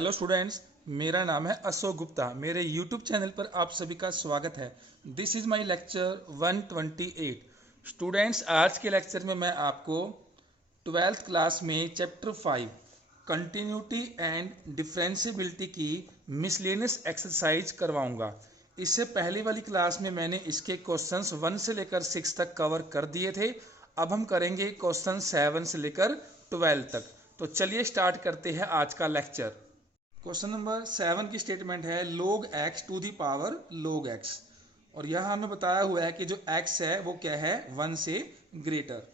Hello students, मेरा नाम है अशोक गुप्ता। मेरे यूट्यूब चैनल पर आप सभी का स्वागत है। This is my lecture 128। Students, आज के लेक्चर में मैं आपको 12th क्लास में चैप्टर 5 कंटिन्यूटी एंड डिफरेंशिएबिलिटी की मिसलेनियस एक्सरसाइज करवाऊंगा। इससे पहली वाली क्लास में मैंने इसके क्वेश्चंस 1 से लेकर 6 तक कवर कर दिए थे। अब हम करेंगे क्वेश्चन 7 से लेकर 12 तक। तो चलिए स्टार्ट करते हैं आज का लेक्चर। क्वेश्चन नंबर 7 की स्टेटमेंट है log x to the power log x, और यहाँ हमें बताया हुआ है कि जो x है वो क्या है, 1 से ग्रेटर।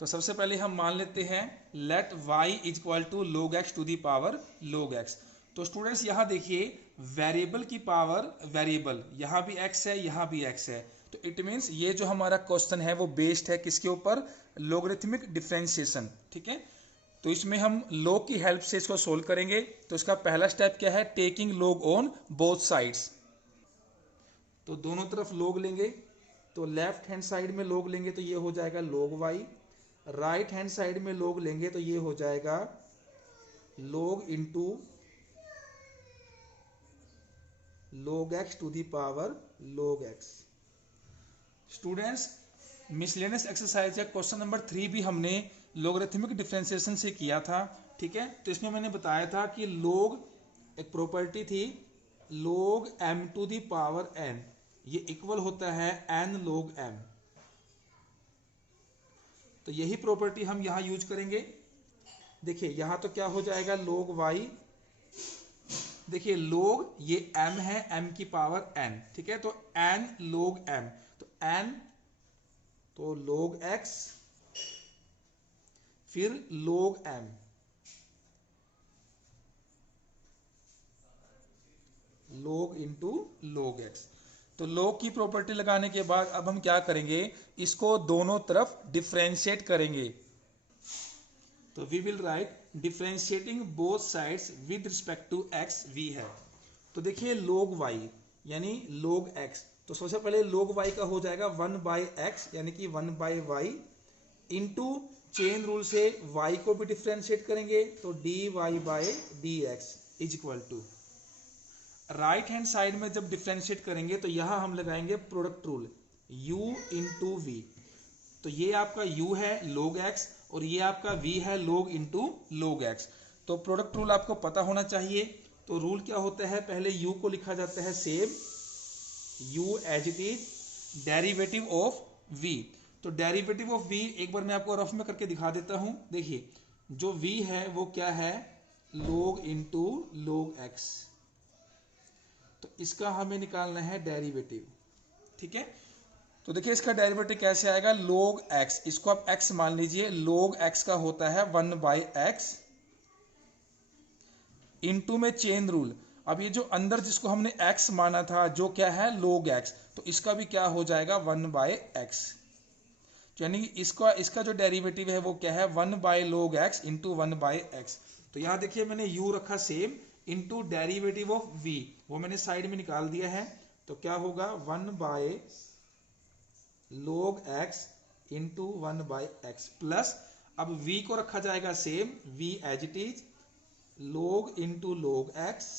तो सबसे पहले हम मान लेते हैं let y is equal to log x to the power log x। तो स्टूडेंट्स यहाँ देखिए, वेरिएबल की पावर वेरिएबल, यहाँ भी x है यहाँ भी x है, तो इट मीन्स ये जो हमारा क्वेश्चन है वो बेस्ड है किसके ऊपर, लोगरिथमिक डिफरेंशिएशन। ठीक है, तो इसमें हम log की हेल्प से इसको सोल्व करेंगे। तो इसका पहला स्टेप क्या है, taking log on both sides. तो दोनों तरफ log लेंगे, तो लेफ्ट हैंड साइड में log लेंगे तो ये हो जाएगा log y, right hand side में log लेंगे तो ये हो जाएगा log into log x to the power log x। Students, miscellaneous exercise या क्वेश्चन नंबर 3 भी हमने लोगरिथमिक डिफरेंशिएशन से किया था। ठीक है, तो इसमें मैंने बताया था कि log एक प्रॉपर्टी थी, log m to the power n, ये इक्वल होता है n log m। तो यही प्रॉपर्टी हम यहां यूज करेंगे। देखिए यहां तो क्या हो जाएगा, log y, देखिए log ये m है, m की पावर n। ठीक है, तो n log m, तो n तो log x फिर log m, log into log x। तो log की प्रॉपर्टी लगाने के बाद अब हम क्या करेंगे, इसको दोनों तरफ डिफरेंशिएट करेंगे। तो we will write differentiating both sides with respect to x v है। तो देखिए log y यानी log x, तो सबसे पहले log y का हो जाएगा 1 बाई एक्स यानी कि 1 by y, into chain rule से y को भी डिफरेंशिएट करेंगे तो dy by d x is equal to, right hand side में जब डिफरेंशिएट करेंगे तो यहां हम लगाएंगे product rule u into v. तो ये आपका u है log x और ये आपका v है log इंटू log x। तो प्रोडक्ट रूल आपको पता होना चाहिए। तो रूल क्या होता है, पहले u को लिखा जाता है same u as it is derivative of v। तो डेरिवेटिव ऑफ v एक बार मैं आपको रफ में करके दिखा देता हूं। देखिए जो v है वो क्या है, log इंटू log x। तो इसका हमें निकालना है डेरिवेटिव। ठीक है, तो देखिए इसका डेरिवेटिव कैसे आएगा, log x, इसको आप x मान लीजिए, log x का होता है 1 बाई एक्स, इंटू में चेन रूल। अब ये जो अंदर जिसको हमने x माना था जो क्या है log x, तो इसका भी क्या हो जाएगा 1 बाई एक्स, यानी कि इसका जो डेरिवेटिव है वो क्या है 1 by log x into 1 by x. तो यहाँ देखिए मैंने u रखा same, into derivative of v वो मैंने साइड में निकाल दिया है। तो क्या होगा 1 by log x into 1 by x, plus अब v को रखा जाएगा same, v as it is log into log x,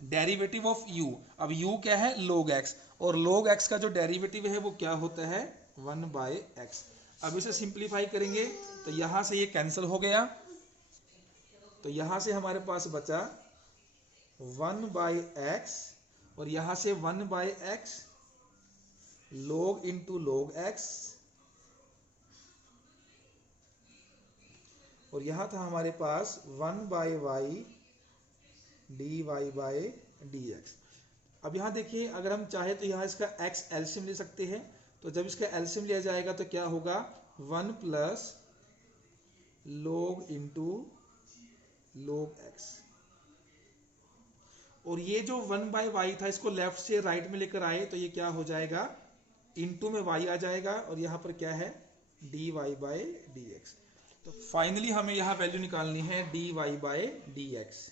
derivative of u। अब u क्या है log x, और log x का जो डेरिवेटिव है वो क्या होता है 1 बाय एक्स। अब इसे सिंप्लीफाई करेंगे तो यहां से ये कैंसिल हो गया, तो यहां से हमारे पास बचा 1 बाई एक्स और यहां से 1 by x log into log x, और यहां था हमारे पास 1 by y d y by d x. अब यहां देखिए अगर हम चाहे तो यहां इसका x एलसीएम ले सकते हैं। तो जब इसका एलसीएम लिया जाएगा तो क्या होगा 1 plus log into log x, और ये जो 1 बाई वाई था इसको लेफ्ट से राइट में लेकर आए तो ये क्या हो जाएगा, इंटू में y आ जाएगा, और यहां पर क्या है dy बाई डी एक्स। तो फाइनली हमें यहां वैल्यू निकालनी है dy बाई डी एक्स।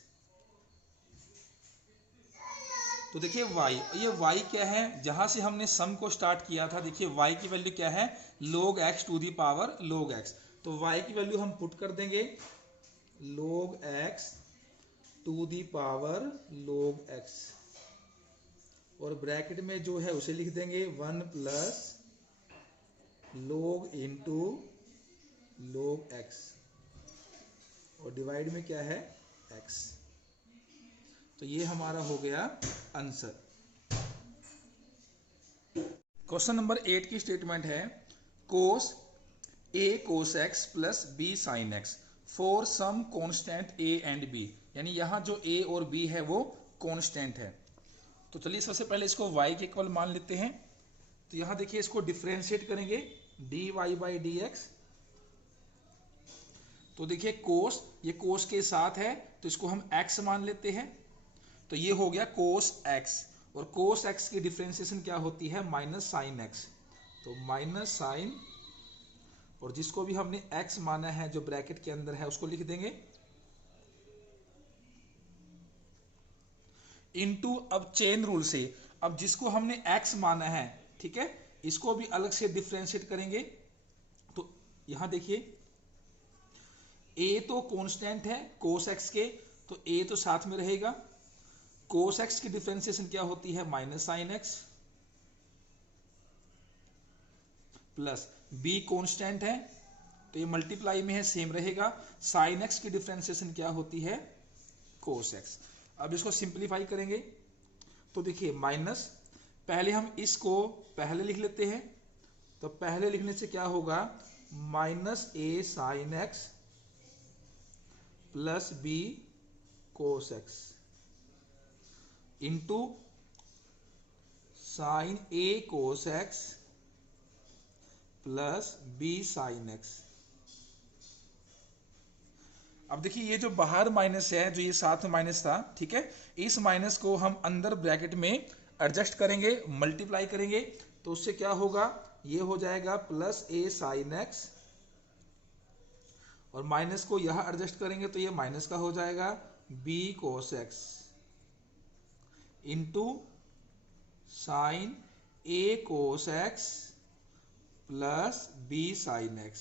तो देखिए y, ये y क्या है, जहां से हमने सम को स्टार्ट किया था, देखिए y की वैल्यू क्या है log x to the power log x। तो y की वैल्यू हम पुट कर देंगे log x to the power log x, और ब्रैकेट में जो है उसे लिख देंगे 1 plus log into log x, और डिवाइड में क्या है x। तो ये हमारा हो गया आंसर। क्वेश्चन नंबर 8 की स्टेटमेंट है cos a cos x plus b sin x for some constant a and b, यानी यहाँ जो a और b है वो कांस्टेंट है। तो चलिए सबसे पहले इसको y के इक्वल मान लेते हैं। तो यहाँ देखिए इसको डिफरेंशिएट करेंगे dy बाई डी एक्स। तो देखिए कोस, ये कोस के साथ है तो इसको हम x मान लेते हैं। तो ये हो गया कोस x, और कोस x की डिफरेंशिएशन क्या होती है माइनस साइन x। तो माइनस साइन, और जिसको भी हमने x माना है जो ब्रैकेट के अंदर है उसको लिख देंगे इनटू, अब चेन रूल से, अब जिसको हमने x माना है, ठीक है, इसको भी अलग से डिफरेंशिएट करेंगे। तो यहां देखिए a तो कांस्टेंट है कोस x के, तो a तो साथ में रहेगा। कोस x की डिफरेंशिएशन क्या होती है minus sine x, plus b constant है तो ये मल्टीप्लाई में है सेम रहेगा। साइन x की डिफरेंशिएशन क्या होती है कोस x। अब इसको सिंपलीफाई करेंगे तो देखिए माइनस, पहले हम इसको पहले लिख लेते हैं। तो पहले लिखने से क्या होगा minus a sine x plus b cos x into sine a cos x plus b sine x। अब देखिए ये जो बाहर माइनस है, जो ये साथ में माइनस था, ठीक है, इस माइनस को हम अंदर ब्रैकेट में एडजस्ट करेंगे, मल्टीप्लाई करेंगे, तो उससे क्या होगा, ये हो जाएगा प्लस a साइन x, और माइनस को यहां एडजस्ट करेंगे तो ये माइनस का हो जाएगा b cos x into sine a cos x plus b sine x।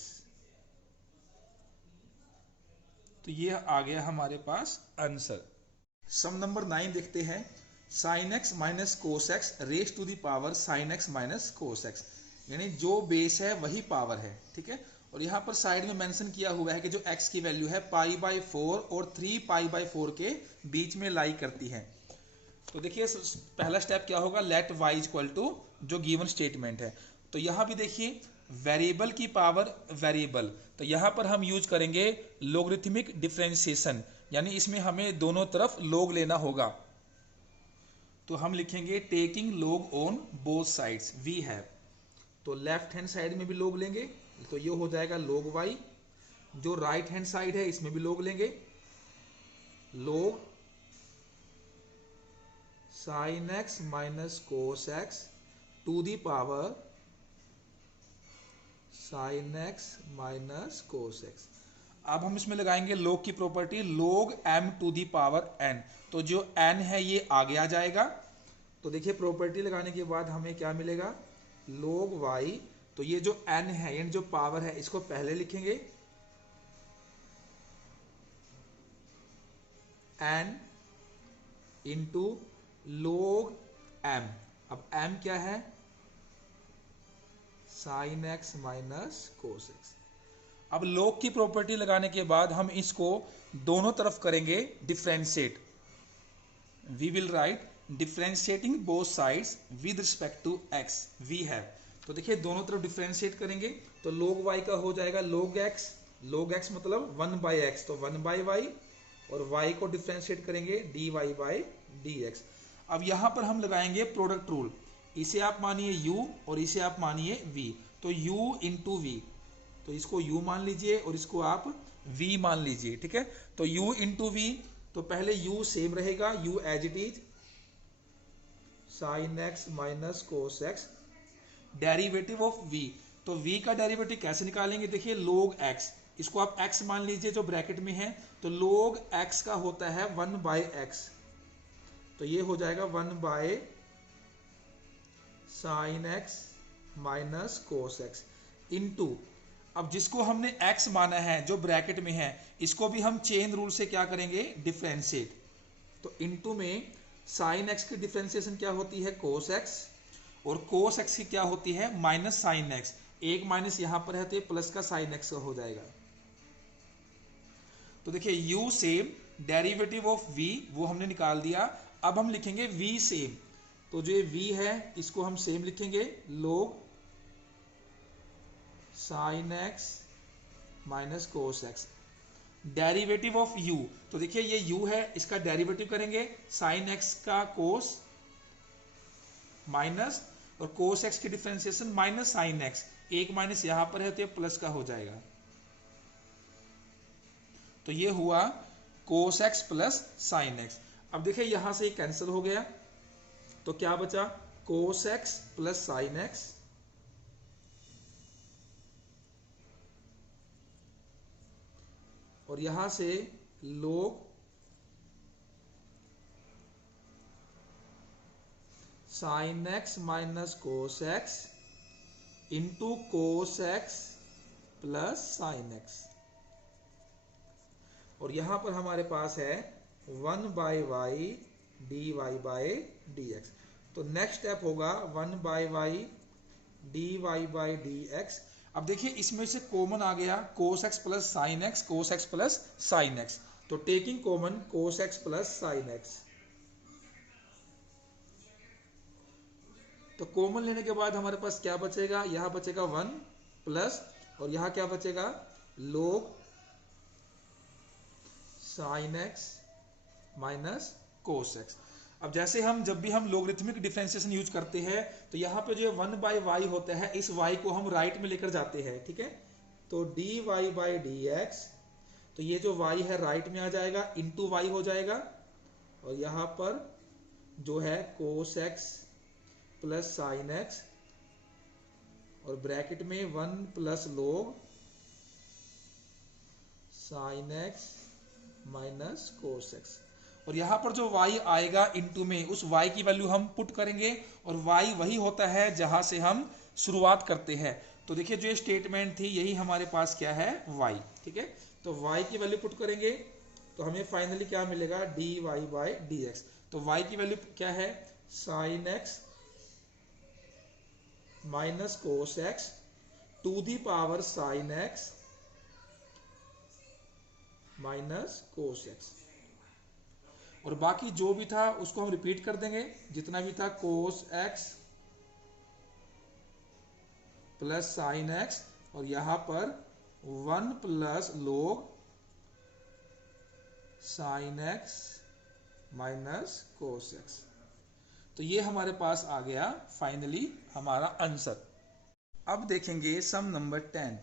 तो ये आ गया हमारे पास आंसर। सम नंबर 9 देखते हैं sine x minus cos x raise to the power sine x minus cos x, यानी जो बेस है वही पावर है, ठीक है। और यहाँ पर साइड में मेंशन किया हुआ है कि जो x की वैल्यू है पाई बाई 4 और 3 पाई बाई 4 के बीच में लाई करती है। तो देखिए पहला स्टेप क्या होगा, लेट y इक्वल टू जो गिवन स्टेटमेंट है। तो यहाँ भी देखिए वेरिएबल की पावर वेरिएबल, तो यहाँ पर हम यूज करेंगे लोगरिथमिक डिफरेंशिएशन, यानी इसमें हमें दोनों तरफ लोग लेना होगा। तो हम लिखेंगे taking log on both sides we have, तो लेफ्ट हैंड साइड में भी लोग लेंगे तो ये हो जाएगा लोग y, जो राइट हैंड साइड है इसमें भी लोग लेंगे log sine x minus cos x to the power sine x minus cos x। अब हम इसमें लगाएंगे लोग की property log m to the power n, तो जो n है ये आगे आ जाएगा। तो देखिए प्रॉपर्टी लगाने के बाद हमें क्या मिलेगा लोग y, तो ये जो n है यानी जो पावर है इसको पहले लिखेंगे n इंटू लोग m। अब m क्या है sine x minus cos x। अब log की प्रॉपर्टी लगाने के बाद हम इसको दोनों तरफ करेंगे differentiate, we will write differentiating both sides with respect to x we have. तो देखिए दोनों तरफ डिफरेंशिएट करेंगे तो log y का हो जाएगा log x मतलब 1 बाई एक्स, तो 1 बाई वाई, और y को डिफरेंशिएट करेंगे dy बाई dx। अब यहां पर हम लगाएंगे प्रोडक्ट रूल, इसे आप मानिए u और इसे आप मानिए v, तो u इंटू वी, तो इसको u मान लीजिए और इसको आप v मान लीजिए, ठीक है। तो u इंटू वी, तो पहले u सेम रहेगा u as it is sine x minus cos x, derivative of v, तो v का डेरिवेटिव कैसे निकालेंगे, देखिए log x, इसको आप x मान लीजिए जो ब्रैकेट में है, तो log x का होता है 1 बाय x, तो ये हो जाएगा 1 by sine x minus cos x into, अब जिसको हमने x माना है जो ब्रैकेट में है, इसको भी हम चेन रूल से क्या करेंगे, डिफरेंशिएट। तो इनटू में साइन x की डिफरेंशिएशन क्या होती है, कोस x, और कोस x की क्या होती है, माइनस साइन x। एक माइनस यहां पर है तो ये प्लस का साइन x हो जाएगा। तो देखिए u same, derivative of v वो हमने निकाल दिया। अब हम लिखेंगे v सेम, तो जो ये v है इसको हम सेम लिखेंगे, log sine x minus cos x। Derivative of u, तो देखिए ये u है, इसका डेरिवेटिव करेंगे साइन x का कोस माइनस, और कोस x की डिफरेंशिएशन माइनस साइन x। एक माइनस यहां पर है तो ये प्लस का हो जाएगा। तो ये हुआ कोस x प्लस साइन x। अब देखिए यहां से ये कैंसिल हो गया, तो क्या बचा, cos x plus sine x, और यहां से log sine x minus cos x into cos x plus sine x। और यहां पर हमारे पास है 1 by y d y by d x. तो नेक्स्ट स्टेप होगा 1 by y d y by d x. अब देखिए इसमें से कॉमन आ गया cos x plus sine x, cos x plus sine x. तो टेकिंग कॉमन कोस एक्स प्लस साइन एक्स, तो कॉमन लेने के बाद हमारे पास क्या बचेगा, यहां बचेगा 1 प्लस, और यहां क्या बचेगा, log sign x minus cos x. अब जैसे हम जब भी हम लोगरिथमिक डिफरेंशिएशन यूज करते हैं तो यहाँ पे जो 1 बाई वाई होता है, इस y को हम राइट में लेकर जाते हैं, ठीक है। तो d y by d x, तो ये जो y है राइट में आ जाएगा, इंटू वाई हो जाएगा, और यहाँ पर जो है कोस एक्स प्लस साइन एक्स, और ब्रैकेट में 1 plus log sign x minus cos x. और यहां पर जो y आएगा इनटू में, उस y की वैल्यू हम पुट करेंगे, और y वही होता है जहां से हम शुरुआत करते हैं। तो देखिए जो स्टेटमेंट थी यही हमारे पास क्या है, y, ठीक है। तो y की वैल्यू पुट करेंगे तो हमें फाइनली क्या मिलेगा, d y by d x. तो y की वैल्यू क्या है, sine x minus cos x to the power sine x minus cos x. और बाकी जो भी था उसको हम रिपीट कर देंगे, जितना भी था कोस एक्स प्लस साइन एक्स, और यहां पर 1 plus log sign x minus cos x. तो ये हमारे पास आ गया फाइनली हमारा आंसर। अब देखेंगे some number 10,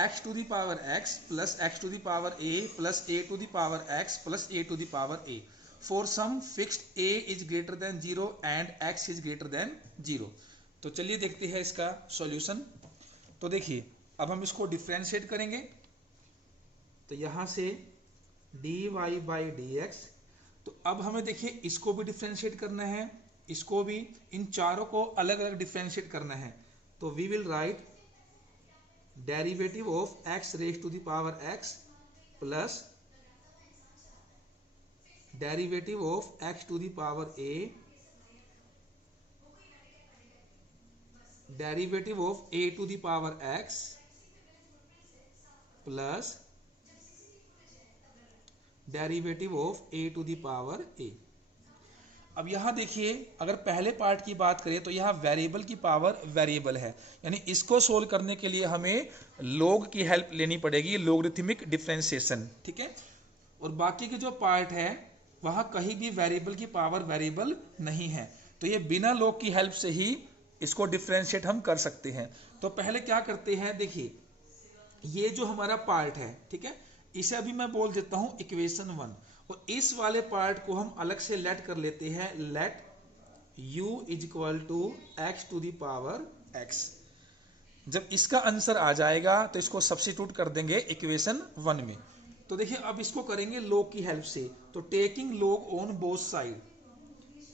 x to the power x plus x to the power a plus a to the power x plus a to the power a for some fixed a is greater than 0 and x is greater than 0। तो चलिए देखते हैं इसका solution. तो देखिए अब हम इसको डिफरेंशिएट करेंगे, तो यहां से dy बाई dx। तो अब हमें देखिए इसको भी डिफरेंशिएट करना है, इसको भी, इन चारों को अलग अलग डिफरेंशिएट करना है। तो we will write derivative of x raise to the power x plus derivative of x to the power a, derivative of a to the power x plus derivative of a to the power a। अब यहां देखिए अगर पहले part की बात करें तो यहां वेरिएबल की पावर वेरिएबल है, यानी इसको सोल्व करने के लिए हमें log की हेल्प लेनी पड़ेगी, लोगरिथमिक डिफरेंशिएशन, ठीक है। और बाकी के जो पार्ट है वहां कहीं भी वेरिएबल की पावर वेरिएबल नहीं है, तो ये बिना log की हेल्प से ही इसको डिफरेंशिएट हम कर सकते हैं। तो पहले क्या करते हैं, देखिए ये जो हमारा पार्ट है, ठीक है, इसे अभी मैं बोल देता हूं इक्वेशन 1, और इस वाले पार्ट को हम अलग से लेट कर लेते हैं, let u is equal to x to the power x। जब इसका आंसर आ जाएगा तो इसको सब्स्टिट्यूट कर देंगे इक्वेशन 1 में। तो देखिए अब इसको करेंगे log की हेल्प से, तो taking log on both side,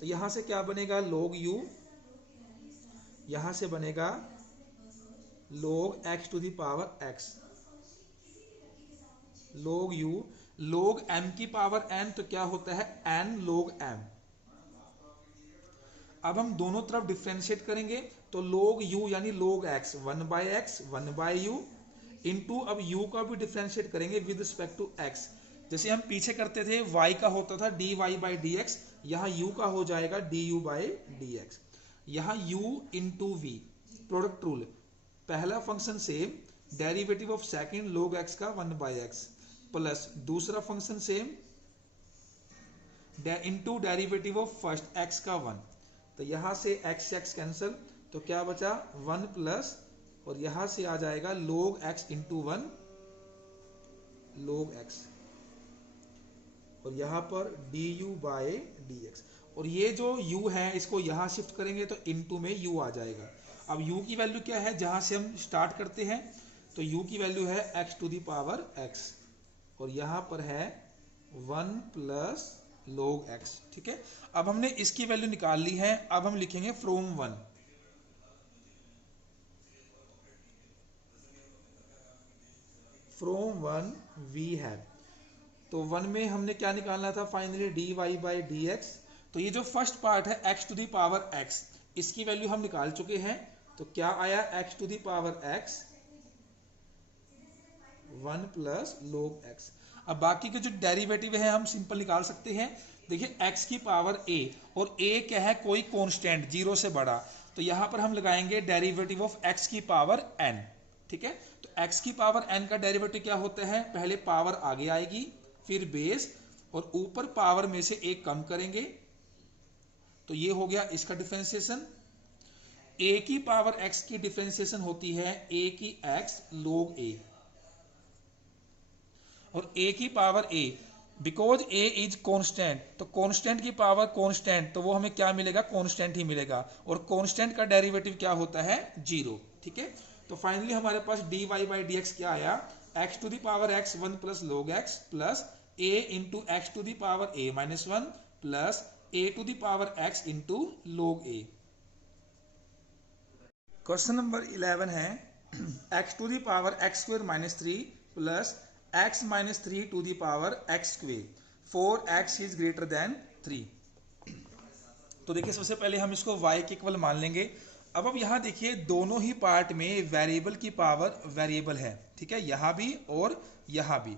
तो यहां से क्या बनेगा, log u, यहां से बनेगा log x to the power x, log u, log m की पावर n, तो क्या होता है n log m। अब हम दोनों तरफ डिफ्रेंशिएट करेंगे तो log u यानी log x 1 by u into, अब u का भी डिफ्रेंशिएट करेंगे विद रिस्पेक्ट टू x। जैसे हम पीछे करते थे y का होता था dy बाई डी एक्स, यहाँ u का हो जाएगा du बाई डी एक्स। यहाँ u into v, product rule, पहला function same, derivative of second log x का 1 बाई एक्स, प्लस दूसरा function same into derivative of first x का 1। तो यहाँ से x x कैंसिल, तो क्या बचा 1 प्लस, और यहाँ से आ जाएगा log x into 1 log x, और यहाँ पर du बाय डी एक्स। और ये जो u है इसको यहाँ शिफ्ट करेंगे तो इनटू में u आ जाएगा। अब u की वैल्यू क्या है, जहाँ से हम स्टार्ट करते हैं तो u की वैल्यू है x to the power x, और यहाँ पर है 1 प्लस log x। ठीक है, अब हमने इसकी वैल्यू निकाल ली है। अब हम लिखेंगे फ्रॉम 1, फ्रॉम 1 वी हैव, तो 1 में हमने क्या निकालना था finally dy by d x. तो ये जो फर्स्ट पार्ट है x to the power x, इसकी वैल्यू हम निकाल चुके हैं। तो क्या आया x to the power x 1 plus log x। अब बाकी के जो डेरिवेटिव है हम सिंपल निकाल सकते हैं। देखिए x की पावर a, और a क्या है, कोई कांस्टेंट 0 से बड़ा, तो यहाँ पर हम लगाएंगे डेरिवेटिव ऑफ x की पावर n। ठीक है, तो x की पावर n का डेरिवेटिव क्या होता है, पहले पावर आगे आएगी फिर बेस, और ऊपर पावर में से एक कम करेंगे, तो ये हो गया इसका डिफरेंशिएशन। a की पावर x की डिफरेंशिएशन होती है a की x log a, और a की power a, because a is constant, तो कांस्टेंट की पावर कांस्टेंट, तो वो हमें क्या मिलेगा, कांस्टेंट ही मिलेगा, और कांस्टेंट का डेरिवेटिव क्या होता है 0। ठीक है, तो फाइनली हमारे पास dy बाई डी एक्स क्या आया, x to the power x 1 plus log x plus a into x to the power a minus 1 plus a to the power x into log a। Question number 11 है x to the power x square minus 3 plus x minus 3 to the power x square for x is greater than 3। तो देखिए सबसे पहले हम इसको y के equal मान लेंगे। अब यहाँ देखिए दोनों ही पार्ट में वेरिएबल की पावर वेरिएबल है। ठीक है, यहाँ भी और यहाँ भी।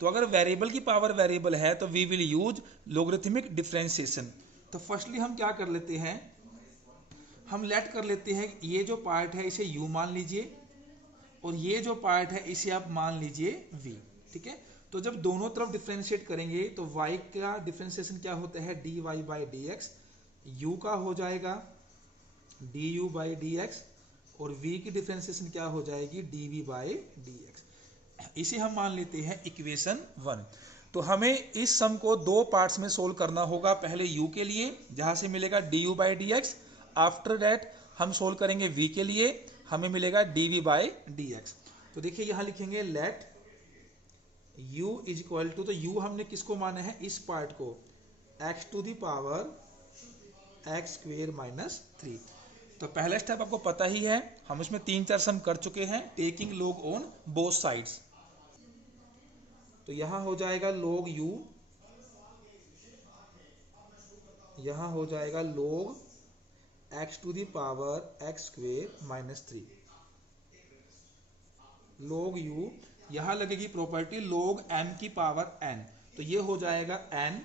तो अगर वेरिएबल की पावर वेरिएबल है तो we will use logarithmic differentiation. तो फर्स्टली हम क्या कर लेते हैं, हम लेट कर लेते हैं ये जो पार्ट है इसे u मान लीजिए, और ये जो पार्ट है इसे आप मान लीजिए v। ठीक है, तो जब दोनों तरफ डिफरेंशिएट करेंगे तो y का डिफरेंशिएशन क्या होता है dy by d x, u का हो जाएगा du बाई डी एक्स, और v की डिफरेंशिएशन क्या हो जाएगी dv बाई डी एक्स। इसे हम मान लेते हैं इक्वेशन 1। तो हमें इस सम को दो पार्ट्स में सोल्व करना होगा, पहले u के लिए जहां से मिलेगा du by d x, after that हम सोल्व करेंगे v के लिए, हमें मिलेगा dv बाई डी एक्स। तो देखिए यहां लिखेंगे let u is equal to, तो u हमने किसको माना है, इस पार्ट को, x to the power x square minus 3। तो पहला स्टेप आपको पता ही है, हम इसमें 3-4 सम कर चुके हैं, taking log on both sides. तो यहां हो जाएगा log u, यहां हो जाएगा log x to the power x square minus 3, log u, यहां लगेगी प्रॉपर्टी log m की पावर n, तो ये हो जाएगा n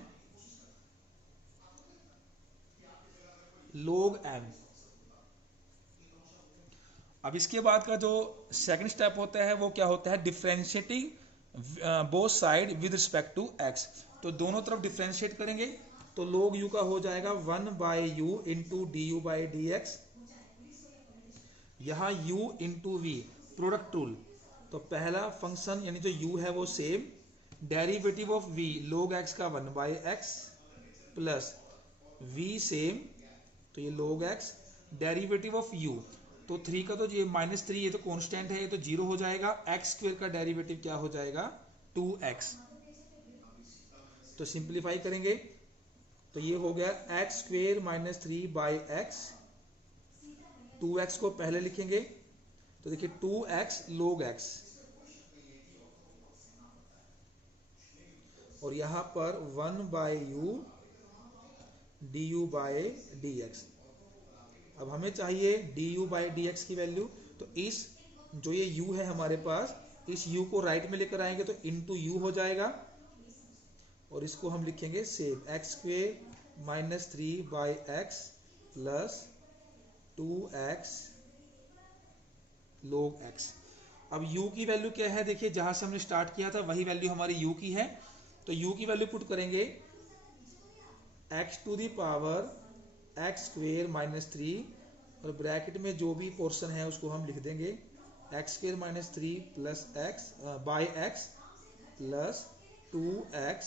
log m। अब इसके बाद का जो सेकंड स्टेप होता है वो क्या होता है, differentiating both side with respect to x। तो दोनों तरफ डिफरेंशिएट करेंगे, तो log u का हो जाएगा 1 by u into du by d x, यहाँ u into v, product rule, तो पहला फंक्शन यानी जो u है वो same, derivative of v log x का 1 by x plus v same, तो ये log x, derivative of u, तो 3 का तो ये माइनस 3, ये तो कांस्टेंट है, ये तो 0 हो जाएगा, x स्क्वायर का डेरिवेटिव क्या हो जाएगा 2x। तो सिंप्लीफाई करेंगे तो ये हो गया x square minus 3 by x, 2x को पहले लिखेंगे तो देखिए 2x log x, और यहां पर 1/u du/dx। अब हमें चाहिए du/dx की वैल्यू, तो इस जो ये u है हमारे पास, इस u को राइट में लेकर आएंगे तो इंटू u हो जाएगा, और इसको हम लिखेंगे same x² - 3/x plus 2x log x। अब u की वैल्यू क्या है, देखिए जहां से हमने स्टार्ट किया था वही वैल्यू हमारी u की है, तो u की वैल्यू पुट करेंगे x² x² - 3, और ब्रैकेट में जो भी पोर्शन है उसको हम लिख देंगे x² - 3 plus x/x plus 2x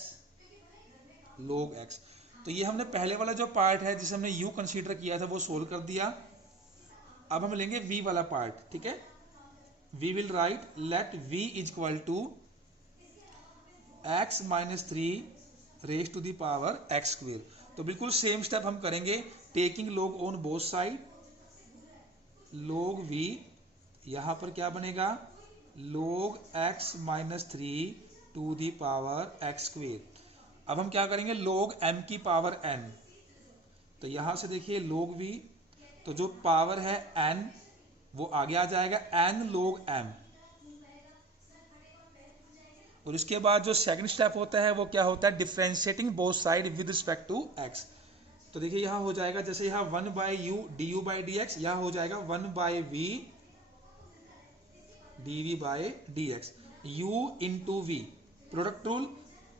log x। तो ये हमने पहले वाला जो पार्ट है जिसे हमने u कंसीडर किया था वो सोल्व कर दिया। अब हम लेंगे v वाला पार्ट, ठीक है। We will write let v is equal to x - 3 raise to the power x²। तो बिल्कुल सेम स्टेप हम करेंगे, taking log on both side, log v, यहां पर क्या बनेगा log x - 3 to the power x²। अब हम क्या करेंगे log m की पावर n, तो यहां से देखिए log v, तो जो पावर है n वो आगे आ जाएगा n log m, और इसके बाद जो सेकंड स्टेप होता है वो क्या होता है, differentiating both side with respect to x। तो देखिए यहां हो जाएगा, जैसे यहां 1/u du/dx, यहां हो जाएगा 1/v dv/dx, u into v, product rule,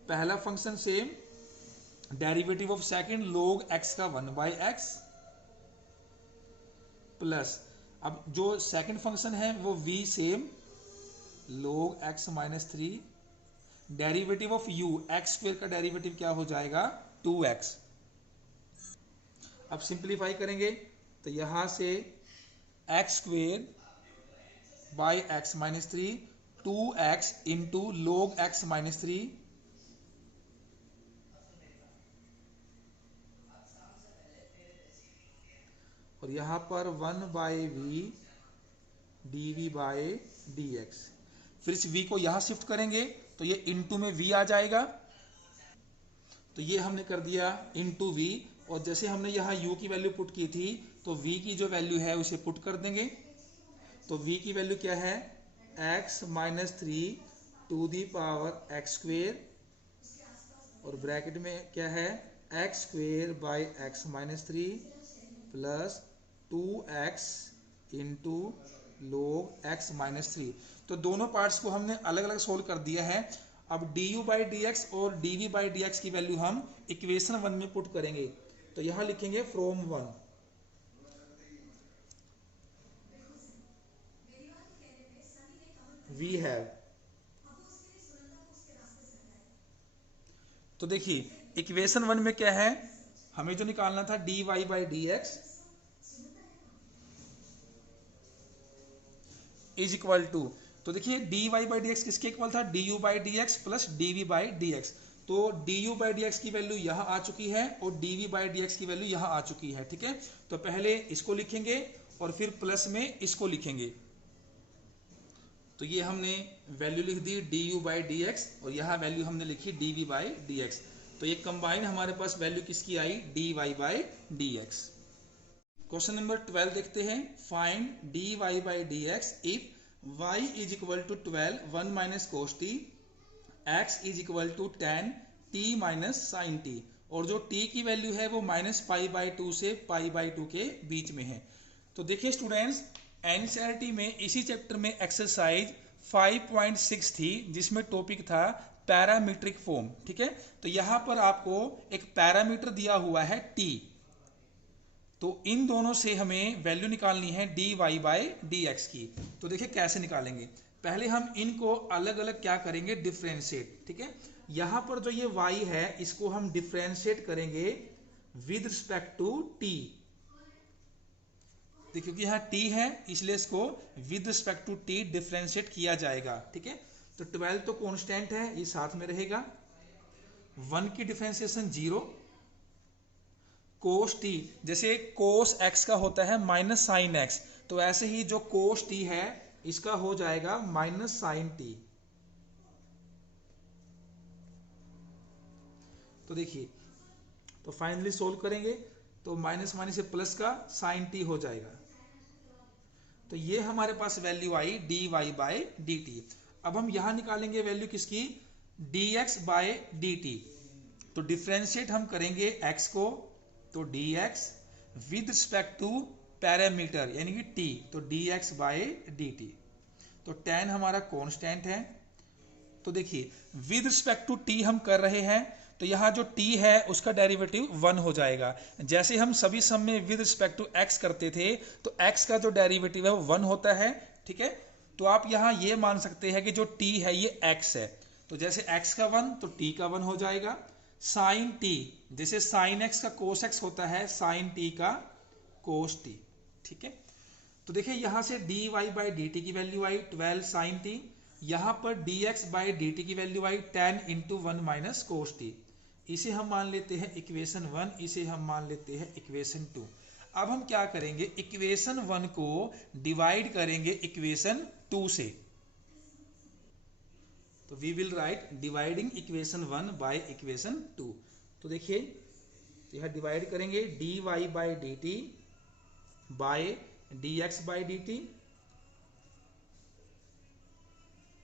पहला function same, derivative of second log x का 1/x प्लस, अब जो सेकंड फंक्शन है वो v same log x - 3, derivative of u, x² का डेरिवेटिव क्या हो जाएगा 2x। अब सिंप्लीफाई करेंगे तो यहां से x² / x - 3 2x into log x - 3 और यहां पर 1/v dv/dx। फिर इस v को यहां शिफ्ट करेंगे तो ये इंटू में v आ जाएगा, तो ये हमने कर दिया इंटू v, और जैसे हमने यहाँ u की वैल्यू पुट की थी तो v की जो वैल्यू है उसे पुट कर देंगे। तो v की वैल्यू क्या है x - 3 to the power x², और ब्रैकेट में क्या है x² / x - 3 plus 2x into log x - 3। तो दोनों पार्ट्स को हमने अलग अलग सोल्व कर दिया है। अब du/dx और dv/dx की वैल्यू हम इक्वेशन 1 में पुट करेंगे, तो यहां लिखेंगे फ्रॉम 1, वी हैव, तो देखिए इक्वेशन 1 में क्या है, हमें जो निकालना था dy/dx इज इक्वल टू, तो देखिए dy/dx किसके इक्वल था du/dx प्लस dv/dx। तो du/dx की वैल्यू यहां आ चुकी है और dv/dx की वैल्यू यहां आ चुकी है, ठीक है। तो पहले इसको लिखेंगे और फिर प्लस में इसको लिखेंगे, तो ये हमने वैल्यू लिख दी du/dx और यहां वैल्यू हमने लिखी dv/dx। तो ये कंबाइन हमारे पास वैल्यू किसकी आई dy/dx। क्वेश्चन नंबर 12 देखते हैं, find dy/dx if y is equal to 12 1 minus cos t, x is equal to tan t minus sin t, और जो t की वैल्यू है वो -π/2 से π/2 के बीच में है। तो देखिए स्टूडेंट्स, एनसीईआरटी में इसी चैप्टर में एक्सरसाइज 5.6 थी जिसमें टॉपिक था पैरामीट्रिक फॉर्म, ठीक है। तो यहां पर आपको एक पैरामीटर दिया हुआ है t, तो इन दोनों से हमें वैल्यू निकालनी है dy/dx की। तो देखिए कैसे निकालेंगे, पहले हम इनको अलग अलग क्या करेंगे डिफरेंशिएट, ठीक है। यहां पर जो ये y है इसको हम डिफरेंशिएट करेंगे विद रिस्पेक्ट टू t, क्योंकि यहाँ t है इसलिए इसको with respect to t differentiate किया जाएगा, ठीक है। तो 12 तो कांस्टेंट है, ये साथ में रहेगा, 1 की डिफरेंशिएशन 0, cos t, जैसे cos x का होता है माइनस sin x, तो ऐसे ही जो cos t है इसका हो जाएगा माइनस साइन टी। तो देखिए, तो फाइनली सोल्व करेंगे तो माइनस माइनस से प्लस का साइन टी हो जाएगा। तो ये हमारे पास वैल्यू आई d y by d t. अब हम यहां निकालेंगे वैल्यू किसकी, d x by d t. तो डिफ्रेंशिएट हम करेंगे x को, तो dx with respect to parameter यानी कि t, तो dx बाय dt। तो tan हमारा कांस्टेंट है। तो देखिए विद रिस्पेक्ट टू t हम कर रहे हैं, तो यहाँ जो t है उसका डेरिवेटिव 1 हो जाएगा। जैसे हम सभी सम में विद रिस्पेक्ट टू x करते थे, तो x का जो डेरिवेटिव है वो 1 होता है। ठीक है, तो आप यहाँ ये मान सकते हैं कि जो t है ये x है, तो जैसे x का 1 तो t का 1 हो जाएगा। साइन टी, जैसे साइन एक्स का कोस एक्स होता है, साइन टी का कोस टी। ठीक है, तो देखिए यहां से d y by d t की वैल्यू आई 12 साइन टी, यहां पर d x by d t की वैल्यू आई 10 इंटू 1 माइनस कोस टी। इसे हम मान लेते हैं इक्वेशन 1, इसे हम मान लेते हैं इक्वेशन 2। अब हम क्या करेंगे, इक्वेशन 1 को डिवाइड करेंगे इक्वेशन 2 से। तो we will write dividing equation 1 by equation 2। तो देखिए, तो यह डिवाइड करेंगे d y by d t by d x by d t,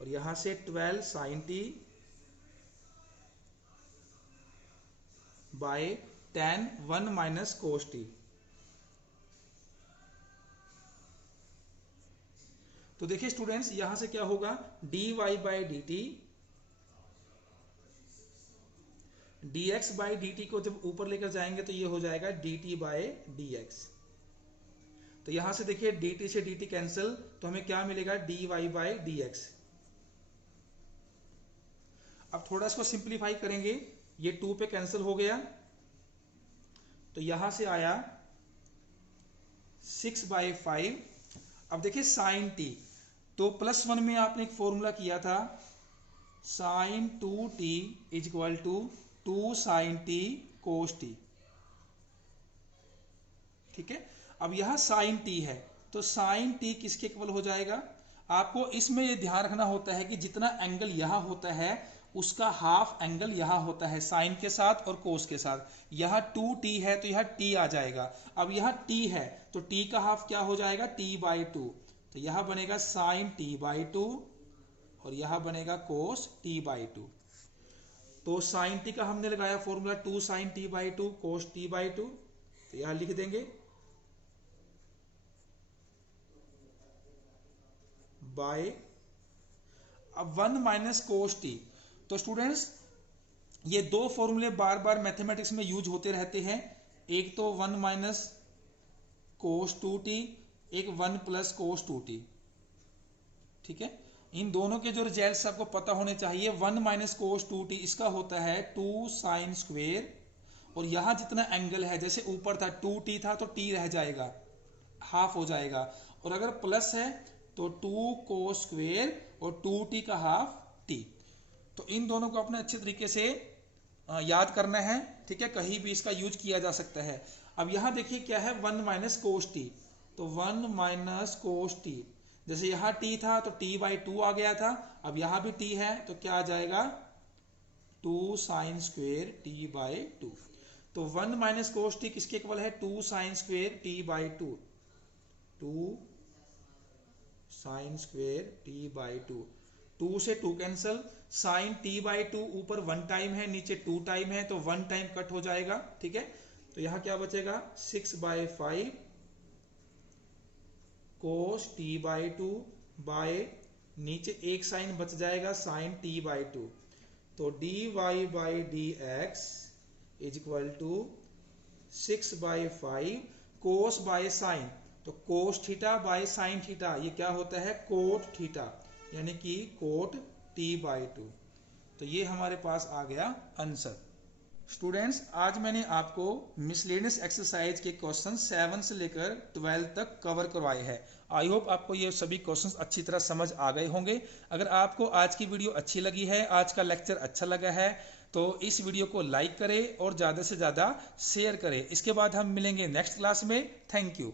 और यहां से 12 sine t by 10 1 minus cos t. तो देखिए स्टूडेंट्स, यहां से क्या होगा, d y by d t, d x by d t को जब ऊपर लेकर जाएंगे तो ये हो जाएगा d t by d x. तो यहां से देखिए डी टी से डी टी कैंसिल, तो हमें क्या मिलेगा, d y by d x. अब थोड़ा इसको सिंप्लीफाई करेंगे, ये 2 पे कैंसिल हो गया, तो यहां से आया 6/5। अब देखिए साइन टी, तो +1 में आपने एक फॉर्मूला किया था, sine 2t is equal to 2 sine t cos t. ठीक है, अब यह साइन टी है, तो साइन टी किसके इक्वल हो जाएगा, आपको इसमें यह ध्यान रखना होता है कि जितना एंगल यहां होता है उसका हाफ एंगल यहां होता है, साइन के साथ और कोस के साथ। यह 2t है तो यह t आ जाएगा। अब यह t है तो t का हाफ क्या हो जाएगा, t/2। तो यह बनेगा साइन t/2 और यह बनेगा कोस t/2। तो साइन t का हमने लगाया फॉर्मूला 2 साइन t/2 कोस t/2, तो यह लिख देंगे बाय, अब 1 माइनस कोस टी। तो स्टूडेंट्स ये दो फॉर्मूले बार बार मैथमेटिक्स में यूज होते रहते हैं, एक तो 1 माइनस कोस 2t, एक 1 प्लस कोस 2t। ठीक है, इन दोनों के जो रिजल्ट्स आपको पता होने चाहिए। 1 माइनस कोस 2t इसका होता है 2 साइन स्क्वेयर, और यहां जितना एंगल है, जैसे ऊपर था 2t था तो t रह जाएगा, हाफ हो जाएगा, और अगर प्लस है तो 2 कोस स्क्वेयर और 2t का हाफ t। तो इन दोनों को अपने अच्छे तरीके से याद करना है। ठीक है, कहीं भी इसका यूज किया जा सकता है। अब यहां देखिए क्या है, 1 माइनस कोस टी, तो 1 माइनस कोस टी, जैसे यहां t था तो t/2 आ गया था, अब यहां भी t है तो क्या आ जाएगा, 2 साइन स्क्वेयर t/2। तो 1 माइनस कोस टी किसके इक्वल है, 2 sine square t/2, 2 sine square t/2। 2 से 2 कैंसल, साइन t/2 ऊपर 1 टाइम है, नीचे 2 टाइम है, तो 1 टाइम कट हो जाएगा। ठीक है, तो यहां क्या बचेगा, 6/5 कोस t/2 बाय, नीचे एक साइन बच जाएगा साइन t/2। तो dy by d x is equal to 6/5 cos by sine, तो cos theta by sine theta, ये क्या होता है, कोट थीटा, यानी कि कोट t/2। तो ये हमारे पास आ गया आंसर। स्टूडेंट्स, आज मैंने आपको मिसलेनियस एक्सरसाइज के क्वेश्चन 7 से लेकर 12 तक कवर करवाए हैं। आई होप आपको ये सभी क्वेश्चंस अच्छी तरह समझ आ गए होंगे। अगर आपको आज की वीडियो अच्छी लगी है, आज का लेक्चर अच्छा लगा है, तो इस वीडियो को लाइक करें और ज़्यादा से ज़्यादा शेयर करें। इसके बाद हम मिलेंगे नेक्स्ट क्लास में। Thank you.